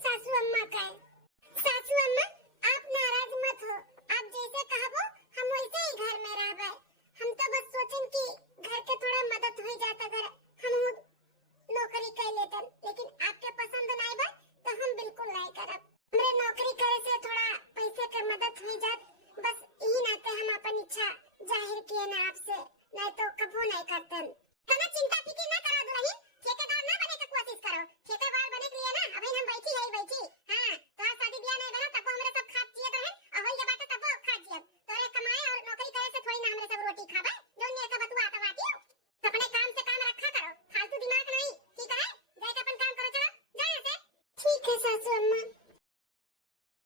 सासू अम्मा का है। सासू अम्मा आप नाराज मत हो, आप जैसे कहबो हम वैसे ही घर में रहबे। हम तो बस सोचन कि घर के थोड़ा मदद हो जाता, घर हम नौकरी कर लेते, लेकिन आपके पसंद नहीं बा तो हम बिल्कुल नहीं करब। हमरे नौकरी करे से थोड़ा पैसे के मदद हो जात, बस यही नाते हम अपन इच्छा जाहिर किए ना आपसे, नहीं तो कबू नहीं करते। कना चिंता फिक्र ना करो दुल्हन, ठेकेदार ना बने का कोशिश करो, ठेकेदार बने के लिए ना अभी हम बैठी है बैठी। हां तोहर शादी ब्याह नहीं बना तब हमरे सब खा जिए रहे, और होई बात तब खा जिए। तोरे कमाए और नौकरी करे से थोड़ी ना हमरे सब रोटी खाबे, जो ने का बतुआ आता बाटी। तो अपने काम से काम रखा करो, फालतू दिमाग नहीं, ठीक है? जाके अपन काम करो, चलो जा यहां से। ठीक है सासू अम्मा।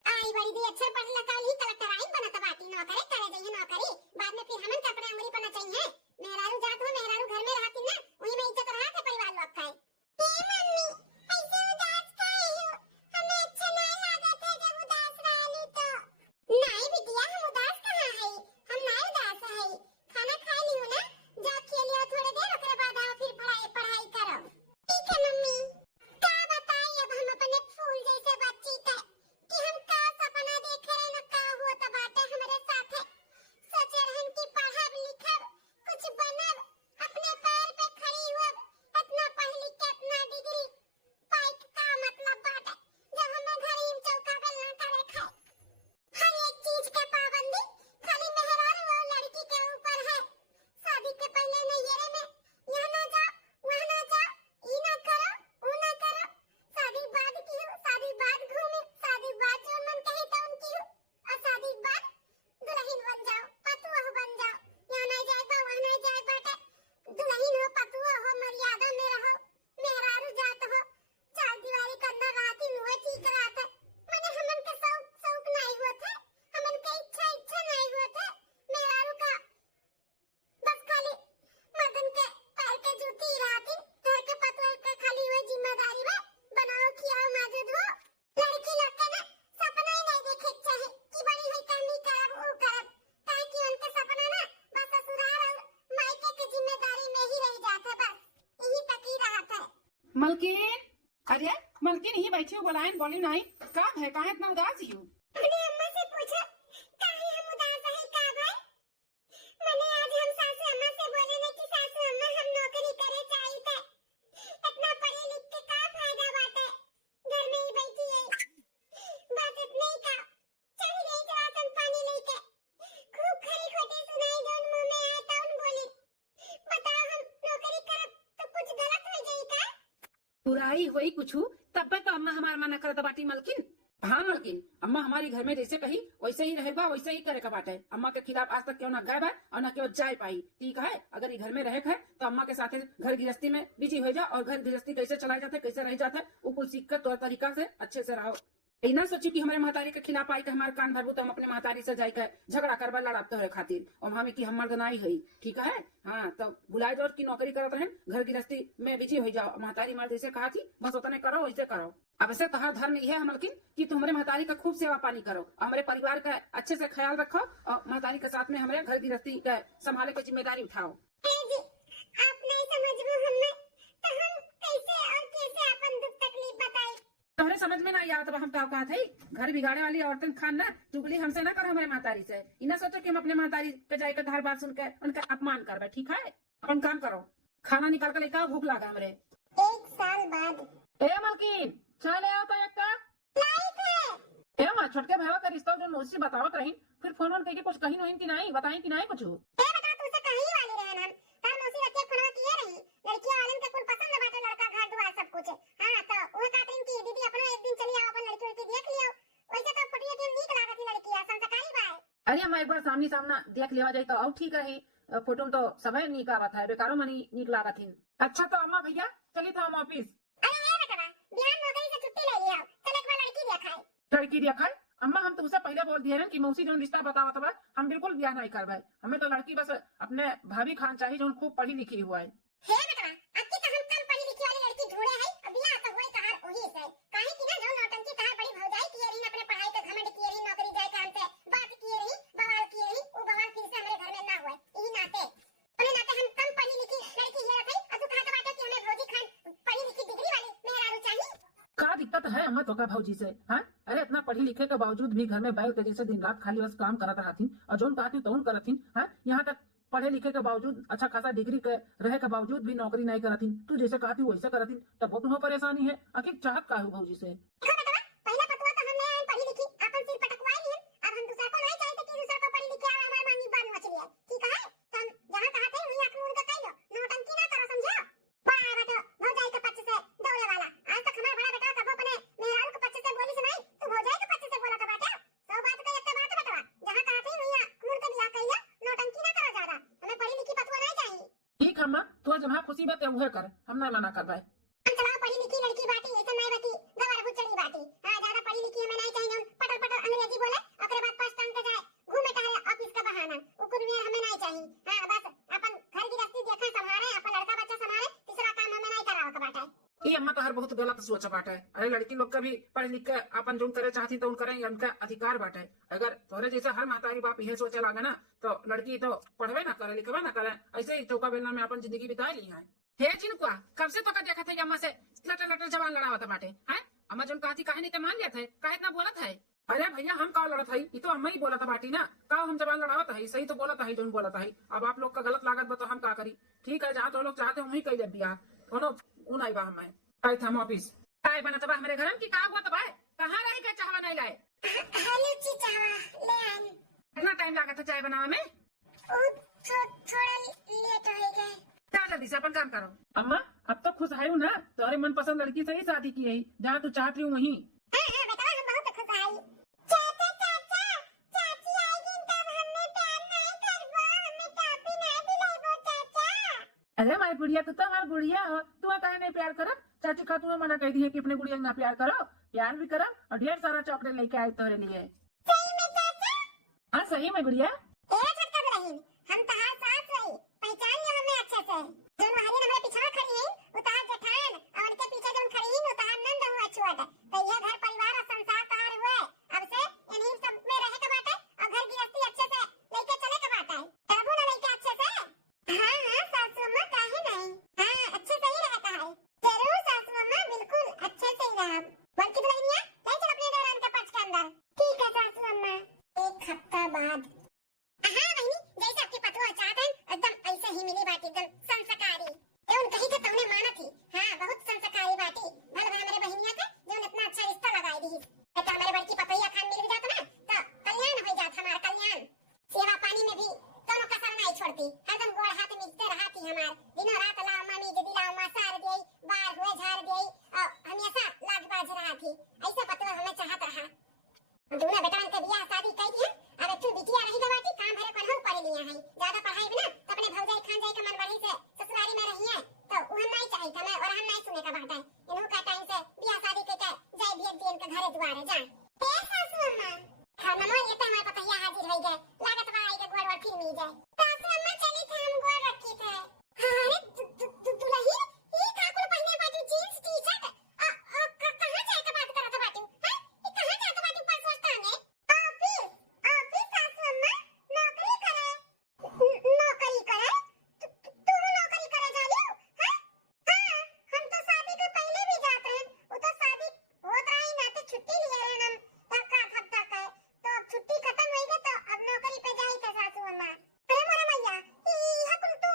आई बड़ी दी अक्षर पढ़ लगा ली, कलेक्टर आई बनत बाटी, नौकरी करे जाइए नौकरी, बाद में फिर हमन के अपने उंगली पर न चाहिए। मेहरारू जात हो, मेहरारू घर में रहती ना, वही में इज्जत रहा के परिवार लोग का है। ए मम्मी ऐसे उदास काहे हो? हमें अच्छा नहीं लागत है जब उदास रहली तो। नहीं बिटिया हम उदास कहां है, हम नहीं उदास है। खाना खा लियो ना, जा खेलियो थोड़ी देर, ओकरे बाद आओ फिर पढ़ाई करो। ठीक है मम्मी। का बताई अब हम अपने फूल जैसे बच्ची का कि हम का सपना देख रहे न का होत बाटे हमरे साथे। सोच रहन कि पढ़ब लिखब कुछ बनब, अपने पैर पे खड़ी होब, इतना पढ़ लिख के इतना डिग्री पाई का मतलब बाटे जब हमें घर ही चौका बेलना करे खाए। हर एक चीज के पाबंदी खाली मेहरारू और लड़की के ऊपर है। शादी के पहले नैहरे में यहाँ ना जाओ वहाँ ना जाओ, ई ना करो वो ना करो। शादी बाद की हो, शादी बाद घूमे, शादी बाद जो मन कहे तो उनकी हो, और शादी बाद दुल्हन बन जाओ, पतुआ बन जाओ। यहाँ नहीं जाए तो वहाँ नहीं जाए बाटे, दुल्हन हो पतुआ हो मर्यादा में रहो, मेहरारू जात हो चार दीवारी के अंदर रहती हुए ठीक रहता। मैंने हमन के शौक नहीं हुआ था, हमन के इच्छा नहीं हुआ था मेहरारू का, बस खाली मर्दन के पैर के जूती रहती, घर के पतुआ के खाली हुए जिम्मेदारी में बनाओ खियाओ मौजूद हो। लड़की लोग के ना सपना ही नहीं देखे चाहे कि बड़ी है काम ही करब वो करब, ताकि उनके सपना ना बस ससुराल और मायके की जिम्मेदारी में ही रह जाता, बस यही तक ही रहता है। मलकिन, अरे मलकिन ही बैठी हो, बुलाएं बोली नहीं, काम है कहाँ इतना उदास ही हो? अपने अम्मा से पूछो काहे हम उदास है का भाई। मैंने आज हम सासू अम्मा से बोले ना कि सासू अम्मा हम नौकरी करे चाहिए, इतना पढ़े लिख के का फायदा बाटे, घर में ही बैठी है, बस इतने ही का। चली गई राशन पानी लेके, खूब खरी खोटी सुनाई जौन मुंह में आए तौन बोली। बताओ हम नौकरी करब तो कुछ गलत हो जाई का? बुराई हुई कुछ तब तो अम्मा हमारा मना करत बाटी मलकिन। हाँ मलकिन, अम्मा हमारी घर में जैसे कही वैसे ही रहेगा, वैसे ही करे का बाटे। अम्मा के खिलाफ आज तक क्यों ना गए और ना क्यों जाए पाई, ठीक है? अगर ये घर में रहे है तो अम्मा के साथ घर गृहस्थी में बिजी हो जा, और घर गृहस्थी कैसे चलाए जाते कैसे रह जाते वो कुछ सीख कर तौर तरीका से अच्छे से रहो। ना सोची कि हमारे महतारी के खिलाफ आई के हमारे कान भरबू तो हम अपने महतारी से जाकर झगड़ा करवा लड़ाते तो है खातिर, और हमें की हम मर्द नहीं है, ठीक है? हाँ तो बुलाए जाओ की नौकरी करते हैं, घर गृहस्थी में बिजी हो जाओ। महतारी मर्द जैसे कहा थी बस उतने करो वैसे करो। अब ऐसे तो हर धर्म यह है मलकिन कि तुम हमारे महतारी का खूब सेवा पानी करो, और हमारे परिवार का अच्छे से ख्याल रखो, और महतारी के साथ में हमारे घर गृहस्थी का संभाले की जिम्मेदारी उठाओ। आप नहीं समझबो हमें तो हम कैसे और कैसे अपन दुख तकलीफ बताई? तुम्हारे समझ में नहीं आता हम क्या कहा थे, घर बिगाड़े वाली औरतन खान ना चुगली हमसे ना करो हमारे महतारी से। इना सोचो कि हम अपने महतारी पे जाकर धार बात सुनकर उनका अपमान करबे, ठीक है? अपन काम करो, खाना निकाल कर लेकर भूख लगा हमरे। 1 साल बाद ए मलकिन चाय ले आओ तो एक का लाइक है। ए मां छोटके भावा का रिश्ता जो मौसी बतावत रही, फिर फोन ऑन करके कुछ कही नहीं कि नहीं बताई कि नहीं कुछ। ए बता तू से कहीं वाली रहन हम तार मौसी रखे फोनवा किए रही, लड़कियां वालन के कुल पसंद बाटे, लड़का घर दुआर सब कुछ। हां तो वो कहते हैं कि दीदी अपना एक दिन चली आओ अपन लड़की उड़की देख लियो, वैसे तो फोटो के नीक लागत लड़की है संस्कारी बा। अरे हम एक बार सामने सामना देख लेवा जाए तो और ठीक रही, फोटो तो सब नीक आवत है, बेकारो मनी नीक लागत है। अच्छा तो अम्मा भैया चली था हम ऑफिस। अरे ये बेटा बिहान नौकरी से छुट्टी ले लिया, चल एक बार लड़की देखाए। लड़की देखा अम्मा, हम तो उसे पहले बोल दिए कि मौसी जो रिश्ता बतावत बा हम बिल्कुल ब्याह नहीं करवाए, हमें तो लड़की बस अपने भाभी खान चाहिए जो खूब पढ़ी लिखी हुआ है। हे बेटा अक्की तो हम कम पढ़ी लिखी वाली लड़की ढूंढे है, अब बियाह तो होई कहां ओही से काहे कि ना जो नौटंकी कहां बड़ी भौजाई की रही, अपने पढ़ाई का घमंड की रही, नौकरी जाए काम से बात की रही, बवाल की रही, वो बवाल फिर से हमारे घर में ना हुए, यही नाते उन्हें नाते हम कम पढ़ी लिखी लड़की ये रखी। अब तू कहां का बात है कि हमें भौजी खान पढ़ी लिखी डिग्री वाली मेहरारू चाहिए? का दिक्कत बात है अम्मा तो का भौजी से। हाँ, अरे इतना पढ़ी लिखे के बावजूद भी घर में बैठ के जैसे दिन रात खाली बस काम करत रहती और जोन कहती तोन करती। हाँ, यहाँ तक पढ़े लिखे के बावजूद अच्छा खासा डिग्री के रहे के बावजूद भी नौकरी नहीं करती। तू जैसे कहती वैसे करती, तब बहुत तुम्हें परेशानी है। आखिर चाहत का है भौजी से? पहला पतवा तो हमने पढ़ी लिखी अपन सिर पटकवाई नहीं। अब हम दूसरा को नहीं चाहते कि दूसरा को पढ़ी लिखी और हमारे मांगी बाल मछली है। ठीक है, तुम जहां कहते हो वहीं आंख मूंद के कह लो, नौटंकी ना करो, समझो। बड़ा है बेटा भौजाई के पक्ष से दौड़े वाला। आज तक हमारा बड़ा बेटा कबो अपने मेहरारू के पक्ष से बोली सुनाई, तू भौजाई के पक्ष से बोला तो बेटा। सौ बात का एक बात बेटा, जहां कहते हो वहीं आंख मूंद के बियाह कह लो, नौटंकी ना करो ज्यादा। हमें पढ़ी लिखी पतवा नहीं चाहिए। ठीक है अम्मा, तो जहाँ खुशी बात है वह कर, हम ना मना कर पाए। हम चलाओ पढ़ी लिखी लड़की बाटी, ऐसा नहीं बाटी गवार भुचड़ी बाटी। हां, ज्यादा पढ़ी लिखी हमें नहीं चाहिए। हम पटल पटल अंग्रेजी बोले ओकरे बाद पास टांग के जाए घूमे टहले ऑफिस का बहाना, उकुर में हमें नहीं चाहिए। हां, बस अपन घर गृहस्थी देखे संभाले, अपन लड़का बच्चा संभाले, तीसरा काम हमें नहीं कराओ का बाटा। ये अम्मा तो हर बहुत गलत सोच बात है। अरे लड़की लोग का भी पढ़ लिख के अपन जो करे चाहती तो उन करेंगे, उनका अधिकार बात है। अगर तोरे जैसे हर मातारी बाप यह सोचे लगे ना तो लड़की तो पढ़वे ना करे लिखवे ना करे, ऐसे ही चौका बेलना में अपन जिंदगी बिता ली है। हे चिनकुआ, कब से तो का देखा था अम्मा से लटर लटर जवान लड़ावत बाटे हैं। अम्मा जो कहती कहानी तो मान लिया था, काहे इतना बोलत है? अरे भैया हम का लड़त है, ये तो अम्मा ही बोला था बाटी ना, का हम जवान लड़ावत है, सही तो बोला था जो बोला था। अब आप लोग का गलत लागत बता हम का करी। ठीक है, जहाँ तो लोग चाहते वही कही बिया कोनो उन आई बा हमें आई था ऑफिस काय बना तबा हमारे घर में की का हुआ तबा कहाँ रही के चाहवा नहीं लाए? हेलो ची चावा ले आई। कितना टाइम लगा था चाय बनावे में? थोड़ा लेट हो गए। क्या जल्दी से अपन काम करो। अम्मा अब तो खुश है ना, तुम्हारी मनपसंद लड़की से ही शादी की है, जहाँ तू चाहती हूँ वहीं। हां हां बेटा, हम बहुत खुश आई। चाचा चाचा चाची आएगी तब हमें प्यार नहीं करबो, हमें टॉफी नहीं दिलाइबो चाचा। अरे हमारी गुड़िया तो हमारी गुड़िया हो, तुम्हें कहे नहीं प्यार करो? चाची खातू ने मना कह दी है कि अपने गुड़िया ना प्यार करो, प्यार भी करो और ढेर सारा चॉकलेट लेके आए तुम्हारे लिए। सही में चाचा? हाँ सही में गुड़िया। ए छक्का बहन, हम तहार सास रही, पहचान लियो हमें अच्छे से। जोन हरी हमारे पीछे खड़ी है उतार जेठान, और उनके पीछे जोन खड़ी है उतार नंद हुआ छुआट। तो यह घर परिवार और संसार तहार हुआ है। अब से इन्हीं सब में रहे का बात है और घर गृहस्थी अच्छे से लेके चले का बात है। तबू ना लेके अच्छे से। हां हां सासू अम्मा, काहे नहीं? हां, अच्छे से ही रहता है। जरूर सासू अम्मा, बिल्कुल अच्छे से ही रहा। बल्कि दुल्हनिया ले चल अपने दौरान के पक्ष के अंदर। ठीक है सासू अम्मा। एक हफ्ता बाद। हाँ बहनी, जैसे आपके पतवा चाहते हैं एकदम ऐसे ही मिली बाटी, एकदम संस्कारी। एवं कही तो तुमने माना थी। हाँ, बहुत संस्कारी बाटी। भले भले मेरे बहनिया थे जो इतना अच्छा रिश्ता लगाई दी। तो हमारे बड़की पपैया खान मिल जाता ना तो कल्याण हो जाता, हमारा कल्याण। सेवा पानी में भी दोनों कसर नहीं छोड़ती, एकदम गोड़ हाथ मिलते रहती हमार। दिनों रात लाओ मम्मी दीदी लाओ मां सार देई, बार हुए झाड़ देई और हमेशा लाग बाज रहा थी। ऐसे पतवा हमें चाहत रहा। दूना बेटा के बियाह शादी कर दिया। अब तू बिटिया रही गवाती, काम भरे पढ़ो पढ़ लिया है। ज्यादा पढ़ाई बिना तो अपने भौजाई खान जाई के मन बढ़ी से ससुरारी में रही है तो वह नहीं चाहिए था मैं, और हम नहीं सुने का बात है। इन्हों का टाइम से बियाह शादी के जाए भी दिन के घरे द्वारे जाए। ए सासू अम्मा, खाना में ये तो हमारे पतैया हाजिर हो गए, लागत बा आई के गोड़ और फिर मिल जाए। सासू अम्मा चली थे, हम गोड़ रखी थे। अरे दुल्ही ये काकुल पहने बाटी जींस टी-शर्ट कहां जाए का बात करत बाटी? हां, ये कहां जात बाटी पर सोचता है? ऑफिस ऑफिस सासू अम्मा, नौकरी करे। नौकरी करे? तू नौकरी करे जाली? हां हां, हम तो शादी के पहले भी जाते हैं। वो तो शादी होत रही ना तो छुट्टी लिए रहे हम तक हफ्ता का, तो अब छुट्टी खत्म हो गई तो अब नौकरी पे जाई थे सासू अम्मा। अरे मोरे मैया, ये कुल तो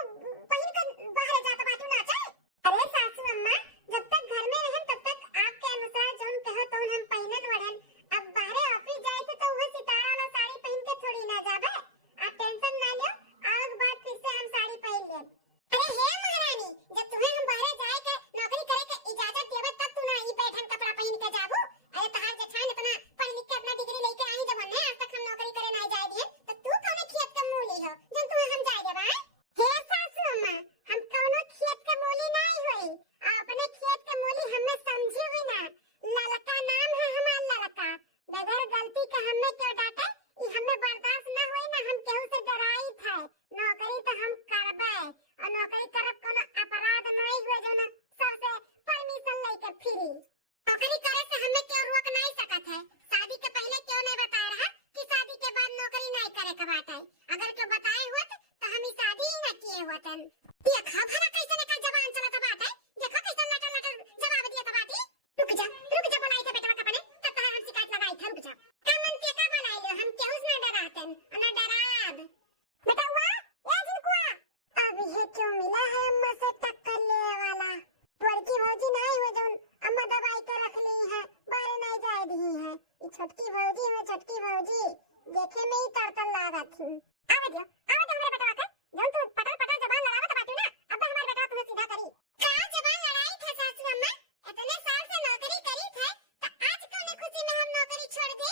पहन के बाहर जाता बाटू ना चाहे। अरे सासू अम्मा, जब तक घर में रहन तब तक आपके अनुसार जोन कहो तो हम पहनन वढ़न। अब बाहर ऑफिस जाए तो वह सितारा वाला साड़ी पहन के थोड़ी ना जाबे। आप टेंशन ना लो, आज बाद फिर से हम साड़ी पहन लेब। अरे हे महारानी, जब तुम्हें हम बाहर जाए के नौकरी करे के इजाजत देबे तब तू ना ई बैठन कपड़ा पहन के जाबू। अरे तहार जेठान इतना पढ़ लिख के अपना डिग्री लेके आई जब हमने आज तक हम नौकरी करे ना जाए दिए तो तू कौन खेत के मूली हो जब तुम्हें हम जाए देबा? हे सासू अम्मा, हम कौनो खेत के मूली नहीं होई, अपने खेत के मूली हमें समझी हुई ना। ललका नाम है हमार ललका, बगैर गलती के हमें क्यों डांटे ई हमें बर्दाश्त ना होई ना। हम केहू से डराई थे, नौकरी तो हम करबे और नौकरी करब कोनो अपराध नहीं हुए जो ना सबसे परमिशन लेके फिरी। नौकरी करे से हमें क्यों रोक नहीं सकत है? शादी के पहले क्यों नहीं बताया रहा कि शादी के बाद नौकरी नहीं करे का बात है? अगर क्यों बताए होत तो हम शादी ही ना किए होतन। ये खा खाना कैसे निकल जवान चला था बात है, देखो कैसे लटर लटर जवाब दिया था बात ही। रुक जा बोलाई छोटकी भौजी है, छोटकी भौजी देखे में ही तड़तड़ लागत थी। आवे दियो हमारे बेटवा के जौन तू पटर पटर जबान लड़ावत बाटू ना, अब हमारे बेटवा तुम्हें सीधा करी। का जबान लड़ाई थे सासू अम्मा, इतने साल से नौकरी करी थे तो आज कौन खुशी में हम नौकरी छोड़ दी।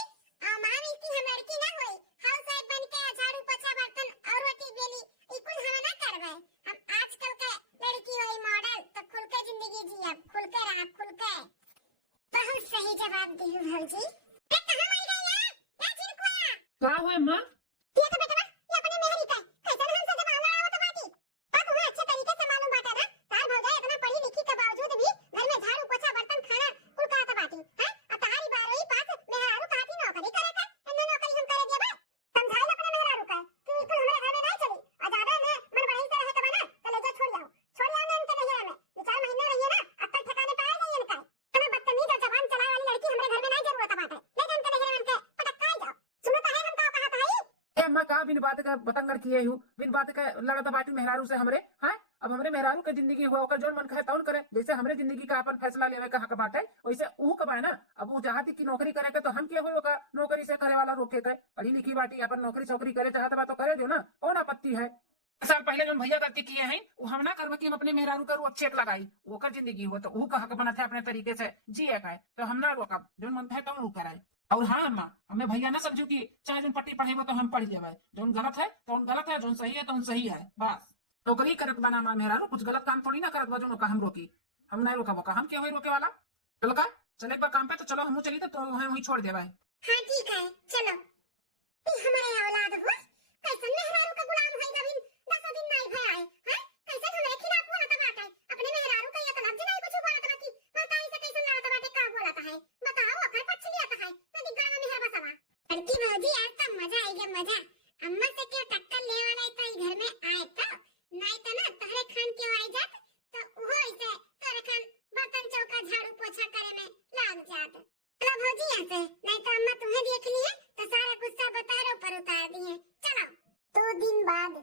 मां इतनी हम लड़की ना होई, हाउस वाइफ बन के झाड़ू पोछा बर्तन और रोटी बेली ई कुल हम ना करबे। हम आजकल के लड़की होई मॉडल, तो खुल के जिंदगी जियब, खुल के रहब, खुल के। बहुत सही जवाब दिलू भौजी। ए कहां मर गई या चिरकुआ? का हुए माँ? ये तो बेटा ये अपने मेहरी पे कैसे हमसे जबान लड़ावत बाटी। पर तुम्हें अच्छे तरीके से मालूम बाटा ना, तार भौजाई इतना पढ़ी लिखी के बावजूद भी घर में झाड़ू पोछा बर्तन खाना कुल करत बाटी हैं। और तुम्हारी बारहवीं पास मेहरारू कहती नौकरी करे के, इन्ने नौकरी हम करे देबे। समझाई अपने मेहरारू का कि कुल हमारे घर में नहीं चली और ज्यादा ने मन बढ़ई से रहे के बना तो ले जा छोड़ जाओ ना इनके नहिरा में। 2-4 महीने रहिए ना, अब तक ठिकाने पे आ जाइए इनका। तुम्हें बदतमीज और जबान चलाने वाली लड़की हमारे घर में नहीं जरूरत बाटे। ले जा इनके नहिरा में इनके पटक जाओ। सुनो तो है हम का कहा था ही। ए माँ का बिन बात का बतंगर किए हूँ, बिन बात का लड़त बाटी मेहरारू से हमरे। हाँ अब हमरे मेहरारू के जिंदगी हुआ ओकर जोन मन कहे तौन करे। जैसे हमरे जिंदगी का अपन फैसला लेवे का हक बाटे वैसे ऊ का बा ना। अब ऊ चाहती की नौकरी करे के तो हम के होई ओका नौकरी से करे वाला रोके के। पढ़ी लिखी बाटी अपन नौकरी छौकरी करे चाहत बा तो करे दो ना, कौन आपत्ति है। साल पहले जो भैया करके किए हैं वो हम ना करबे कि हम अपने मेहरारू करू अच्छे लगाई ओकर जिंदगी हो तो ऊ का हक बनत है अपने तरीके से जिए का। तो हम ना रोकब, जो मन है तो कराए। और हाँ अम्मा हमें भैया ना समझू की चाहे जो पट्टी पढ़ेबो तो हम पढ़ लेबे, जो गलत है तो गलत है, जो सही है तो सही है बस। नौकरी करत बना मां मेहरारू कुछ गलत काम थोड़ी ना करत बा जो हम रोकी। हम नहीं रोका बका, हम क्यों होई रोके वाला। चल का चले एक बार काम पे तो चलो हम चली तो हम वहीं छोड़ देबे। हां ठीक है चलो। हमारे औलाद हो कैसे मेहरारू का गुलाम है जमीन 10 दिन नहीं भय आए हैं। कैसे हमारे खिलाफ बोलत बाटे अपने मेहरारू का ये तो लफ्ज नहीं कुछ बोलत बाटी। बताई से कैसे लड़त बाटे का बोलत है बताओ। अखर पछ लिया है नदी गांव में मेहर बसवा। लड़की भौजी आज तो मजा आई गया मजा। अम्मा से क्या टक्कर ले वाला तो घर में आए तो नहीं तो ना तहरे खान के आई जात तो वो ऐसे तोरे खान बर्तन चौका झाड़ू पोछा करे में लाग जात। चलो भौजी यहाँ से नहीं तो अम्मा तुम्हें देख लिए तो सारा गुस्सा बतारो पर उतार दिए। चलो 2 दिन बाद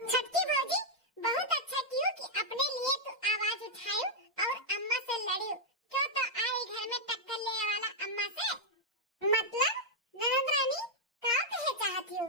छटकी भौजी बहुत अच्छा कियो कि अपने लिए तो आवाज उठायो और अम्मा से लड़ियो। क्यों तो आई घर में टक्कर ले वाला अम्मा से। मतलब ननद रानी क्या कहे चाहती हो?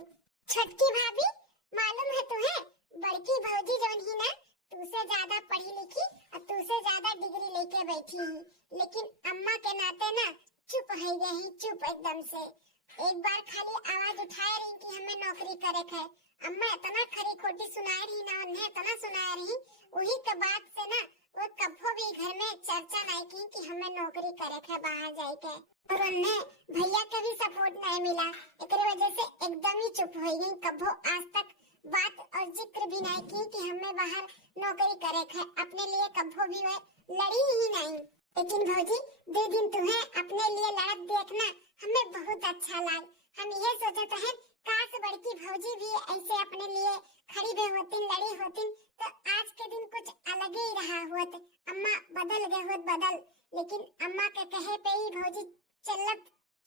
छटकी भाभी मालूम है तुम्हें बड़की भौजी जोन ही ना तुझसे ज्यादा पढ़ी लिखी और तुझसे ज्यादा डिग्री लेके बैठी है, लेकिन अम्मा के नाते ना चुप हो गई, चुप एकदम से। एक बार खाली आवाज उठाए रही कि हमें नौकरी करे है। अम्मा इतना खरी खोटी सुना रही ना, उन्हें इतना सुना रही वही के बाद से ना वो कभी भी घर में चर्चा नहीं की कि हमें नौकरी करे है बाहर जाए के। और उन्हें भैया का भी सपोर्ट नहीं मिला, एक वजह से एकदम ही चुप हो गई। कभो आज तक बात और जिक्र भी नहीं की कि हमें बाहर नौकरी करे है। अपने लिए कभो भी वह लड़ी ही नहीं। लेकिन भौजी 2 दिन तुम्हें अपने लिए लड़त देखना हमें बहुत अच्छा लगा। हम ये सोचते हैं काश बड़की भौजी भी ऐसे अपने लिए खड़ी भी होती, लड़ी होती तो आज के दिन कुछ अलग ही रहा होत। अम्मा बदल गए होत बदल, लेकिन अम्मा के कहे पे ही भौजी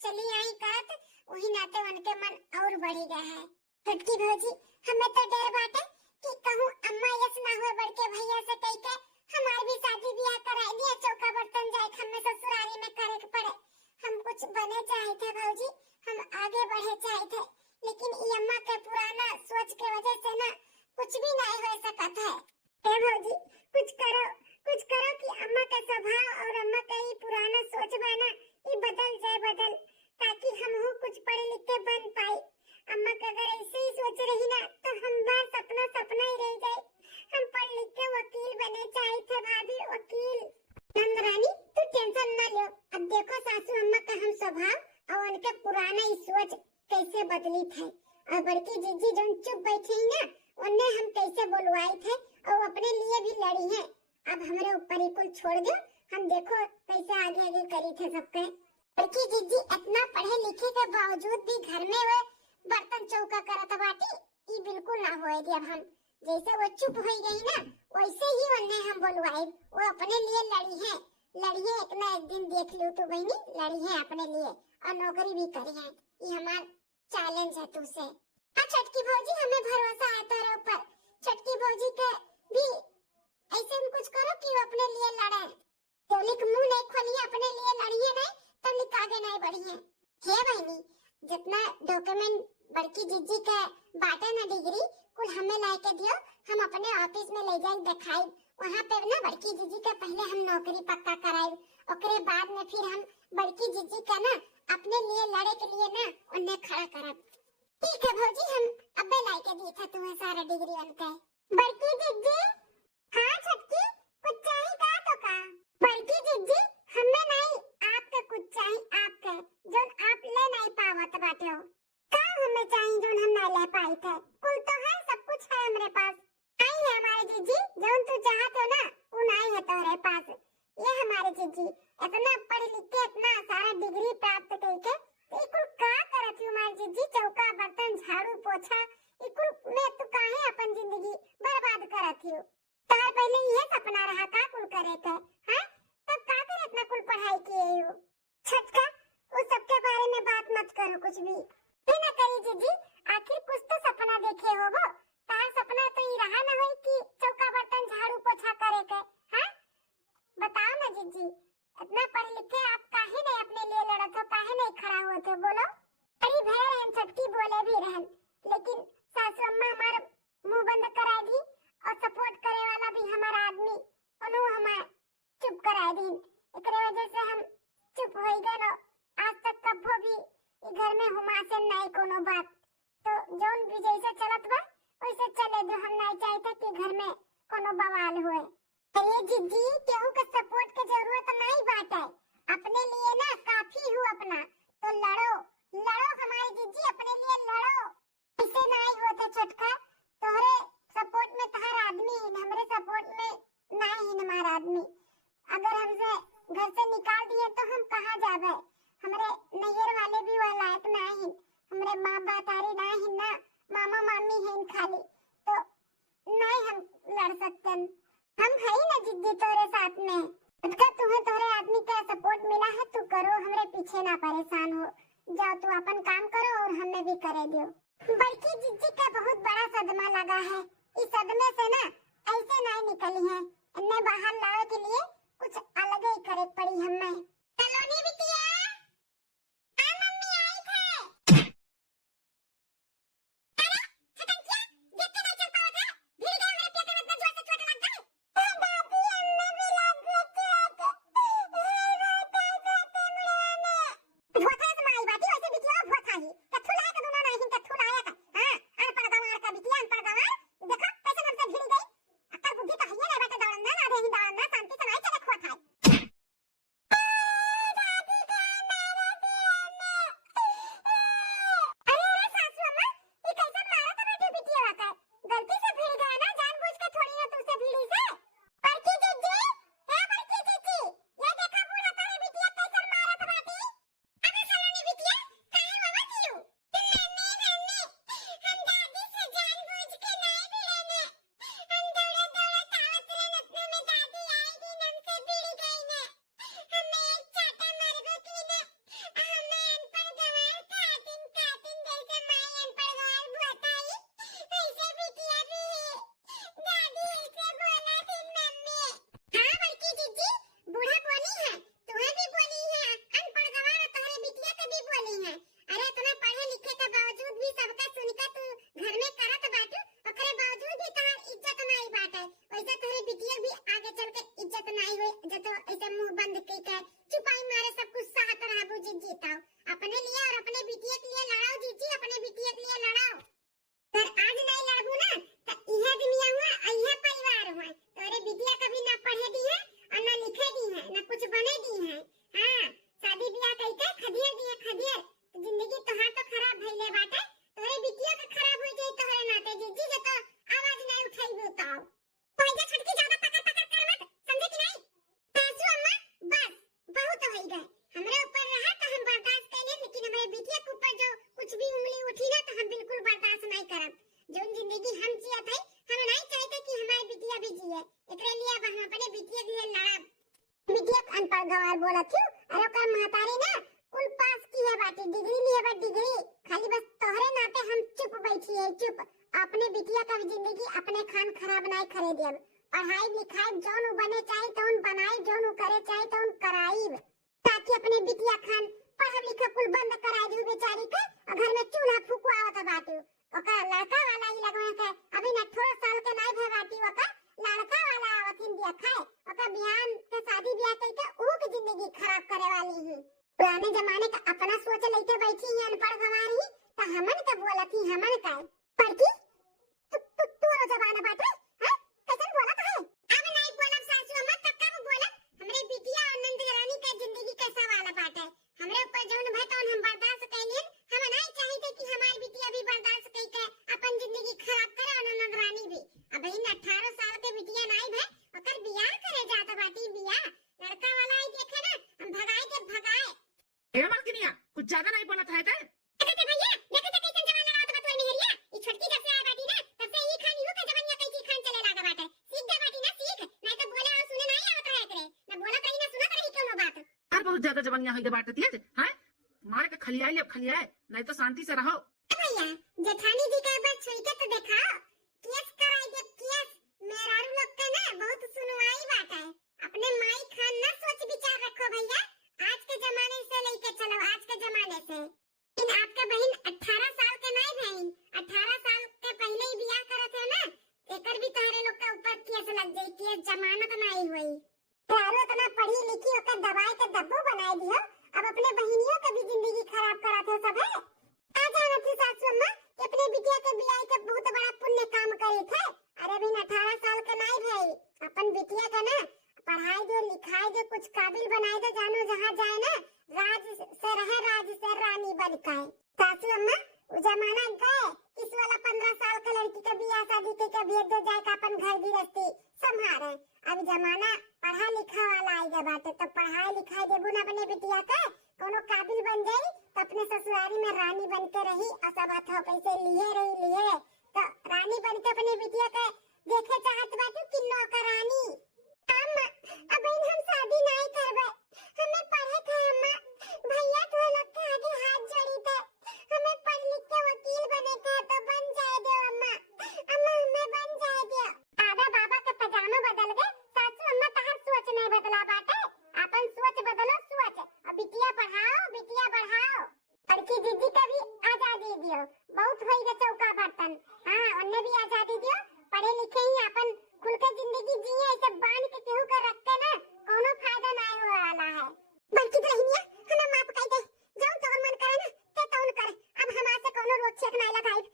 चली आई करत वही नाते उनके मन और बढ़ी गया है। छटकी भौजी हमें तो डर बाटे कि कहूँ अम्मा यस ना हुए बड़के भैया से कह के हमारी भी शादी ब्याह करा दिया, चौका बर्तन जाए हमें ससुराली में करे के पड़े। हम कुछ बने चाहे थे भौजी, हम आगे बढ़े चाहे थे, लेकिन ये अम्मा के पुराना सोच के वजह से ना कुछ भी नहीं हो सकत है। ए भौजी कुछ करो कि अम्मा का स्वभाव और अम्मा का ही पुराना सोच बना ये बदल जाए ताकि हम हो कुछ पढ़े लिखे बन पाए। अम्मा का अगर ऐसे ही सोच रही ना तो हम बार सपना ही रह जाए। हम पढ़ लिख के वकील बने चाहे थे भाभी, वकील। नंदरानी तू टेंशन न लो, अब देखो सासू अम्मा का हम स्वभाव और उनके पुराना ही सोच कैसे बदली थे। और बड़की जीजी जो चुप बैठी ना उन्हें हम कैसे बुलवाई थे और अपने लिए भी लड़ी है। अब हमारे ऊपर ही कुल छोड़ दो, हम देखो कैसे आगे करी थे सबके। बड़की जीजी इतना पढ़े लिखे के बावजूद भी घर में वो बर्तन चौका करत बाटी, ये बिल्कुल ना होए दी। अब हम जैसे वो चुप हो गई ना वैसे ही उन्हें हम बुलवाए। वो अपने लिए लड़ी है एक ना एक दिन देख लो तो बहनी, लड़ी है अपने लिए और नौकरी भी करी है। ये हमारा चैलेंज है तुझसे। हाँ छटकी भौजी हमें भरोसा है तेरे ऊपर। छटकी भौजी के भी ऐसे कुछ करो कि वो अपने लिए लड़े। तो मुंह नहीं खोलिए, अपने लिए लड़िए नहीं तब आगे नहीं बढ़िए। हे बहनी, जितना डॉक्यूमेंट बड़की जीजी के बाटे ना डिग्री कुल हमें लाके दियो, हम अपने ऑफिस में ले जाए दिखाई। वहाँ पे ना बड़की जीजी का पहले हम नौकरी पक्का कराई, ओकरे बाद में फिर हम बड़की जीजी का ना अपने लिए लड़े के लिए ना उन्हें खड़ा करब। ठीक है भौजी, हम अबे लाके दी था तुम्हें सारा डिग्री बनके। बड़की जीजी, हाँ छटकी, कुछ चाहिए का? बड़की जीजी, हमें नहीं आपके कुछ चाहिए, आपके जो आप ले नहीं पावत बाटे हो। का हमें चाहिए जो हम ना ले पाई थे? कुल तो है, सब कुछ है हमारे पास। आई है हमारी जीजी, जो तू चाहते हो ना वो नहीं है तुम्हारे पास। ये हमारी जीजी इतना पढ़ लिख के इतना सारा डिग्री प्राप्त करके इकुल का करत हो हमारी जीजी? चौका बर्तन झाड़ू पोछा इकुल में तू काहे अपन जिंदगी बर्बाद करत हो? तार पहले ये सपना रहा का कुल करे के, हां? तब का कर इतना कुल पढ़ाई किए हो? छटका, उस सब के बारे में बात मत करो कुछ भी। ये ना करी जीजी, आखिर कुछ तो सपना देखे हो वो। तार सपना तो ये रहा ना हो कि चौका बर्तन झाड़ू पोछा करे के, हां? बताओ ना जीजी, इतना पढ़ लिखे आप काहे नहीं अपने लिए लड़त हो, काहे नहीं खड़ा हुए थे बोलो? अरे भैया रहन छटकी बोले भी रहन, लेकिन सासू अम्मा हमारा मुंह बंद करा दी और सपोर्ट करे वाला भी हमारा आदमी उन्हों हमार चुप करा दी। एकरे वजह से हम चुप हो गए ना। आज तक कभो भी घर में हुमा से नहीं कोनो बात, तो जोन भी जैसे चलत बा वैसे चले दो। हम नहीं चाहते कि घर में कोनो बवाल होए। अरे जीजी, केहू के सपोर्ट के जरूरत नहीं बाटे, अपने लिए ना काफी हूँ अपना। तो लड़ो लड़ो हमारी जीजी, अपने लिए लड़ो। ऐसे नहीं होते छटका, तोहरे सपोर्ट में तहार आदमी, हमरे सपोर्ट में नहीं हमारा आदमी। अगर हमसे घर से निकाल दिए तो हम कहाँ जावे? हमरे नैयर वाले भी वह लायक नहीं, हमरे माँ बातारी नहीं ना, मामा मामी हैं खाली, तो नहीं हम लड़ सकते। हम है ही ना जिद्दी तोरे साथ में। अगर तुम्हें तोरे आदमी का सपोर्ट मिला है तो करो, हमरे पीछे ना परेशान हो। जाओ तू अपन काम करो और हमें भी करे दियो। बड़की जिज्जी का बहुत बड़ा सदमा लगा है, इस सदमे से ना ऐसे नहीं निकली है। इन्हें बाहर लाने के लिए कुछ अलग ही करे पड़ी हमें। कलोनी बिटिया, आ मम्मी आई थे। अरे हटंकिया, देख के नहीं चल पावत है? भीड़ गए मेरे पेट में, इतना जोर से चोट लग गई। दादी अम्मा भी लग गई चोट। भोथा से माई बाती वैसे बिटिया भोथा ही। कथु लाए का दोनों नहीं, कथु लाया का। हां, अनपढ़ गंवार का बिटिया, अनपढ़ गंवार। देखो कैसे हमसे भिड़ गई। अक्कल बुद्धि तो है नहीं बेटा, दौड़ना ना दे ही दौड़ना, शांति से नहीं चले खोथा है। दादी का मारा दिया। अरे सासू अम्मा, ये कैसे मारा था बेटी बिटिया का? गलती से भिड़ गया ना, जानबूझ के थोड़ी ना तुझसे भिड़ी से। बड़की जीजी, है बड़की जीजी, ये देखा बूढ़ा तारी बिटिया कैसे मारा था बेटी। अबे सलोनी बिटिया, काहे मामा थी हो? मम्मी हम दादी से जानबूझ के नहीं भिड़े ने। हम दौड़े दौड़े तावत रहे, इतने में दादी आएगी न हमसे भिड़ गई ने। हमें एक चाटा मार गई थी ने। हमें अनपढ़ गंवार कातिन जैसे माई अनपढ़ गंवार भोताई, ऐसे बिटिया भी दादी ऐसे बोला थी मम्मी। हाँ बड़की जीजी, बूढ़ा बोली है, तुम्हें भी बोली है, अनपढ़ गंवार और तुम्हारे बिटिया को भी बोली है। अरे तुम्हें पढ़े लिखे के बावजूद भी सबका सुनकर तू घर में करत बाटू, ओकरे बावजूद भी तहार इज्जत नहीं बाटे। वैसे तुम्हारी बिटिया भी आगे चल के इज्जत नहीं होए, जब तो ऐसे मुंह बंद के चुपाई मारे सब कुछ सहत रहबू जीजी। ताओ अपने लिए और अपने बिटिया के लिए लड़ाओ जीजी, अपने बिटिया के लिए लड़ाओ। पर आज नहीं लड़बू ना तो इहे दुनिया हुआ, इहे परिवार हुआ। तोरे बिटिया कभी ना पढ़े दी है और ना लिखे दी है, ना कुछ बने दी है। हां, शादी ब्याह कइके खदियर दी है, खदियर। तो जिंदगी तोहार तो खराब भइले बाटे, तोरे बिटिया के खराब हो जाई तोहरे नाते जीजी। जे तो आवाज नहीं उठाइबू तो पहिले छटकी ज्यादा पकड़ पकड़ कर मत, समझे कि नहीं? सासू अम्मा बस बहुत हो गए, हमरे ऊपर रहा तो हम बर्दाश्त कर ले, लेकिन हमारे बिटिया के ऊपर जो कुछ भी उंगली उठी ना तो हम बिल्कुल बर्दाश्त नहीं करब। जो जिंदगी हम जियत है, हम नहीं चाहते कि हमारी बिटिया भी जिए। एकरे लिए अब हम अपने बिटिया के लिए लड़ब। बिटिया अनपढ़ गंवार बोलत हूं, अरे ओकर महतारी ना कुल पास की है बाटी, डिग्री लिए बा डिग्री। खाली बस तोहरे नाते हम चुप बैठी है, चुप। अपने बिटिया का जिंदगी अपने खान खराब नहीं करे दियब। पढ़ाई लिखाई जौन बने चाहे तौन बनाई, जौन करे चाहे तौन कराई, ताकि अपने बिटिया खान पढ़ लिख कुल बंद करा दी बेचारी के और घर में चूल्हा फुकवावत बाटे ओका लड़का वाला ही लगवा के अभी न थोड़ा साल के नहीं भे बाटी ओका लड़का वाला आवथिन दिया खाए ओका बिहान के शादी ब्याह कई के ऊ की जिंदगी खराब करे वाली है पुराने जमाने का अपना सोच लेके बैठी है अनपढ़ गंवारी त हमन का बोलती हमन का पढ़ती तू जबान बाटे हैं कैसन बोलत है अब नहीं बोलब सासू अम्मा तब कब बोलब हमरे बिटिया और नंद रानी का जिंदगी कैसा वाला बाटे हमरे ऊपर जौन भय तौन हम बर्दाश्त कैलियन हम नहीं चाहते कि हमारी बिटिया भी बर्दाश्त कई के अपन जिंदगी खराब करे और नंद रानी भी अब इन 18 साल के बिटिया नहीं भय ओकर बियाह करे जात बाटी बियाह लड़का वाला आई देखे ना हम भगाए के भगाए ए मलकिनिया कुछ ज्यादा नहीं बोलत है ते अरे भैया देखे तो कैसन जवान लड़ावत बा तोर निहरिया ई छोटकी जब से आए बाटी ना तब से ई खान इहो के जवनिया कैसी खान चले लागा बाटे सीख जा बाटी ना सीख नहीं तो बोले और सुने नहीं आवत रहे करे ना बोला कहीं ना सुना कहीं कोनो बात और बहुत ज्यादा जवनिया होई के बात तिया हैं मार के खलियाई ले खलियाए नहीं तो शांति से रहो भैया जेठानी जी का बात छुई के तो दिखाओ केस कराई दे केस मेरारू लोग का ना बहुत सुनवाई बात है अपने माई खान ना सोच विचार रखो भैया आज के जमाने से लेके चलो आज के जमाने से इन आपका बहन 18 साल के नहीं बहन 18 साल के पहले ही बियाह करत है ना एकर भी तहरे लोग का ऊपर केस लग जाई केस जमानत नहीं हुई तारो इतना पढ़ी लिखी ओकर दवाई के डब्बू बनाई दियो अब अपने बहनियों का भी जिंदगी खराब करत है सब है आ जाना थी सासू अम्मा कि अपने बिटिया के बियाह के बहुत बड़ा पुण्य काम करे थे अरे भी 18 साल के नहीं भाई अपन बिटिया का ना पढ़ाई दो लिखाई दो कुछ काबिल बनाए दो जानो जहाँ जाए ना राज से रहे राज से रानी बन के सासू अम्मा वो जमाना गए किस वाला 15 साल का लड़की के बियाह शादी के भेज दो जाए का अपन घर गृहस्थी संभाले अब जमाना पढ़ा लिखा वाला आएगा बाटे तो पढ़ाई लिखाई देबू ना अपने बिटिया के कोनो काबिल बन जाई तो अपने ससुरारी में रानी बन के रही और सब हाथों कैसे लिए तो रानी बन के अपने बिटिया के देखे चाहत बाटू कि नौकरानी अब हम शादी नहीं करबे हमें पढ़े थे अम्मा भैया तो लोग के आगे हाथ जोड़ी थे हमें पढ़ लिख के वकील बने थे तो बन जाए दो अम्मा हमें बन जाए दो आधा बाबा का पजामा बदल गए सासू अम्मा तहार सोच नहीं बदला बाटे अपन सोच बदलो सोच और बिटिया बढ़ाओ लड़की दीदी का भी आजादी दियो बहुत होई गए चौका बर्तन हां उन्हें भी आजादी दियो पढ़े लिखे ही अपन खुल के जिंदगी जिए ऐसे बांध के केहू कर रख के ना कोनो फायदा नहीं होने वाला है बल्कि दुल्हनिया हमें माफ कर दे जाओ तोर मन करे ना ते तौन कर अब हमारे से कोनो रोक छेक नहीं लगाई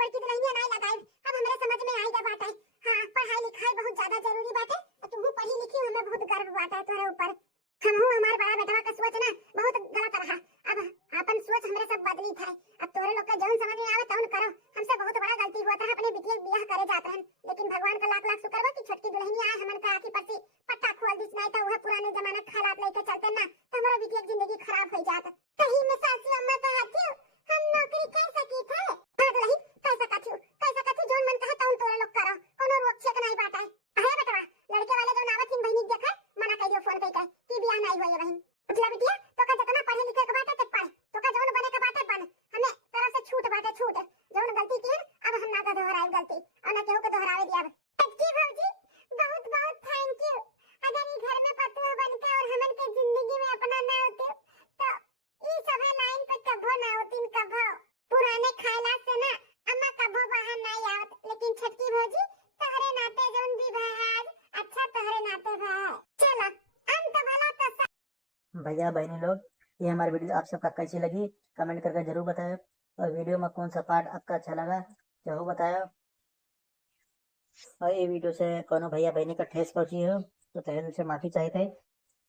बल्कि दुल्हनिया नहीं लगाई अब हमारे समझ में आई गई बात है हां पढ़ाई लिखाई बहुत ज्यादा जरूरी बात है और तुम पढ़ी लिखी हमें बहुत गर्व बात है तुम्हारे ऊपर हम हमारे बड़ा बेटा का सोच ना बहुत गलत रहा अब अपन सोच हमरे सब बदली थे अब तोरे लोग का जौन समझ में आवे तौन करो हमसे बहुत बड़ा गलती हुआ था अपने बिटिया बियाह करे जाते हैं लेकिन भगवान का लाख लाख शुक्र बा कि छोटकी दुल्हनी आए हमन का आंखी पर से पट्टा खोल दिस नहीं तो वह पुराने जमाना के हालात लेके चलते ना तो हमारा बिटिया की जिंदगी खराब हो जात कहीं में सासू अम्मा कहा थी हम नौकरी कर सकी थे हां दुल्हन कैसा काथी जौन मन कहा तौन तोरे लोग करो कोनो रोक छेक नहीं बात है अरे बेटा लड़के वाले जौन आवत हिन बहनी देखा मना कर दियो फोन करके कि बियाह नहीं होए बहन उजला बिटिया तो का जितना पढ़े लिखे के बात है पढ़ तो का जौन बने के बात है बन हमें तरफ से छूट बात है छूट जौन गलती की अब हम ना दोहराए गलती और ना केहू को दोहरावे दिया अच्छी भौजी बहुत बहुत थैंक यू अगर ये घर में पतला बन के और हमन के जिंदगी में अपना ना होते तो ई सब लाइन पे कभो ना होती कभो पुराने खाला से ना अम्मा कभो बाहर नहीं आवत लेकिन छटकी भौजी तहरे नाते जौन भी भाई अच्छा तहरे नाते भाई चलो अंत भला तो भैया बहनी लोग ये हमारी वीडियो आप सबका कैसी लगी कमेंट करके जरूर बताएं और वीडियो में कौन सा पार्ट आपका अच्छा लगा जरूर बताएं और ये वीडियो से कोनो भैया बहनी का ठेस पहुंची हो तो तहे दिल से माफी चाहिए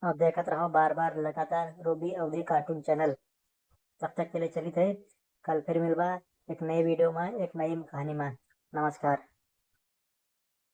और देखते रहो बार बार लगातार रूबी अवधि कार्टून चैनल तब तक के लिए चली थे कल फिर मिलवा एक नई वीडियो में एक नई कहानी में नमस्कार।